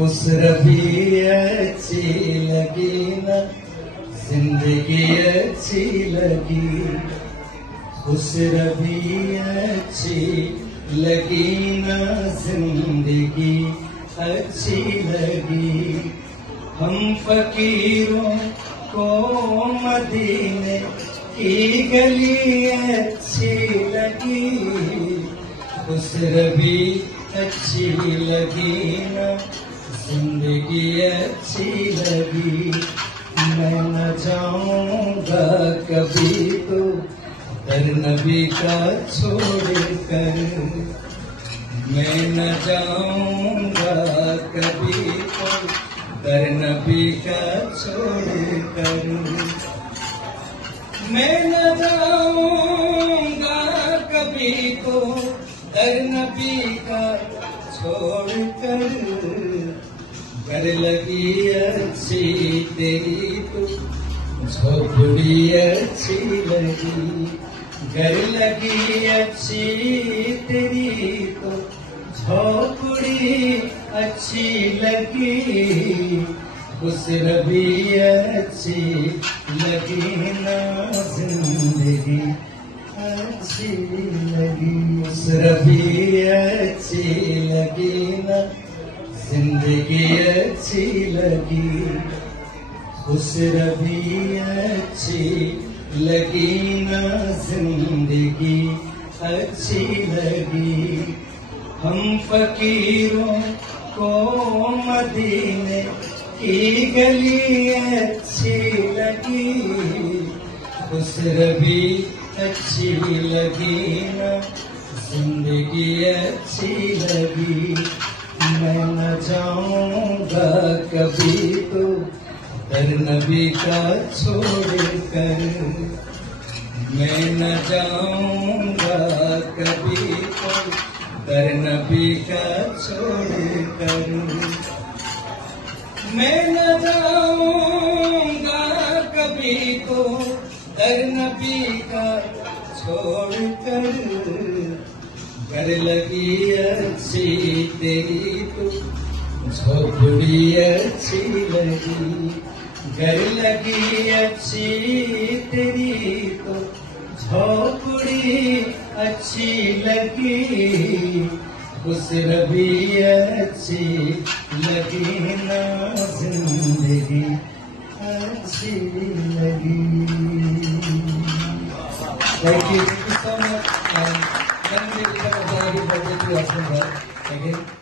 खुश रही अच्छी लगी ना जिंदगी अच्छी लगी, खुश रही अच्छी लगी ना जिंदगी अच्छी लगी। हम फकीरों को मदीने की गली अच्छी लगी, खुश रही अच्छी लगी ना जिंदगी अच्छी लगी। मैं न जाऊंगा कभी तो दर नबी का छोड़ कर, मैं न जाऊंगा कभी तो दर नबी का छोड़ कर, मैं न जाऊंगा कभी तो दर नबी का छोड़ कर। कर लगी अच्छी तेरी तो झोपड़ी अच्छी लगी, घर लगी अच्छी तेरी तो झोपड़ी अच्छी लगी, खुश रही अच्छी लगी ना जिंदगी अच्छी लगी, खुश रही अच्छी लगी ना जिंदगी अच्छी लगी, खुश रही अच्छी लगी ना जिंदगी अच्छी लगी। हम फकीरों को मदीने की गली अच्छी लगी, खुश रही अच्छी लगी ना जिंदगी अच्छी लगी। मैं न जाऊंगा कभी तो दर नबी का छोड़ कर, मैं न जाऊंगा कभी तो दर नबी का छोड़ कर, मैं न जाऊंगा कभी तो दर नबी का छोड़ कर। कर लगी अच्छी तेरी तो झोपड़ी अच्छी लगी, घर लगी अच्छी तेरी तो झोपड़ी अच्छी लगी, खुश रही अच्छी लगी ना जिंदगी अच्छी लगी। Thank you so much. And then we become a very birthday to us again.